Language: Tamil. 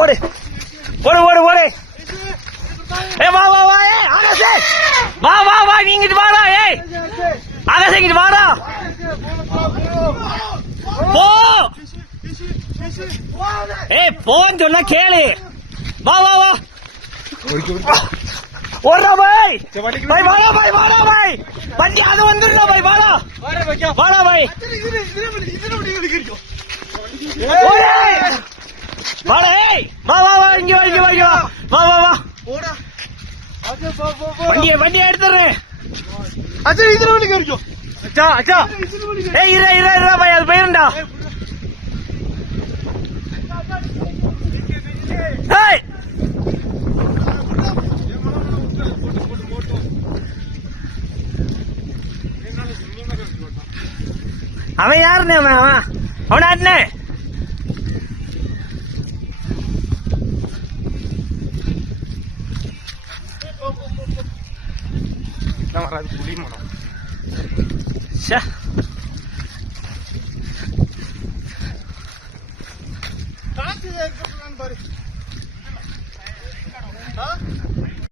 ஓடு ஓடு ஓடு ஓடு. ஏ வா வா வா. ஏ ஆகாஷே வா வா வா. நீ இங்கிட்டு வாடா. ஏய் ஆகாஷே இங்கிட்டு வாடா. போ. ஏய் போன்னு சொன்னா கேளு. வா வா வா. ஓடுறா பாய். பாய் வாடா பாய். வாடா பாய். வண்டி அது வந்துடுறா பாய். வாடா வாடா பாய். வாடா. ஏய் வா வா வா. இங்க வா இங்க வா இங்க வா. வா வா வா. வண்டியை எடுத்துறேன். அச்சா இதுல வண்டி கேறிக்கோ. அச்சா அச்சா. ஏய் இரு இரு இரு பாய். அது போயிருண்டா. ஏய் அவன் யாருன்னு அவன் அவனாட்னே. காசு பாரு.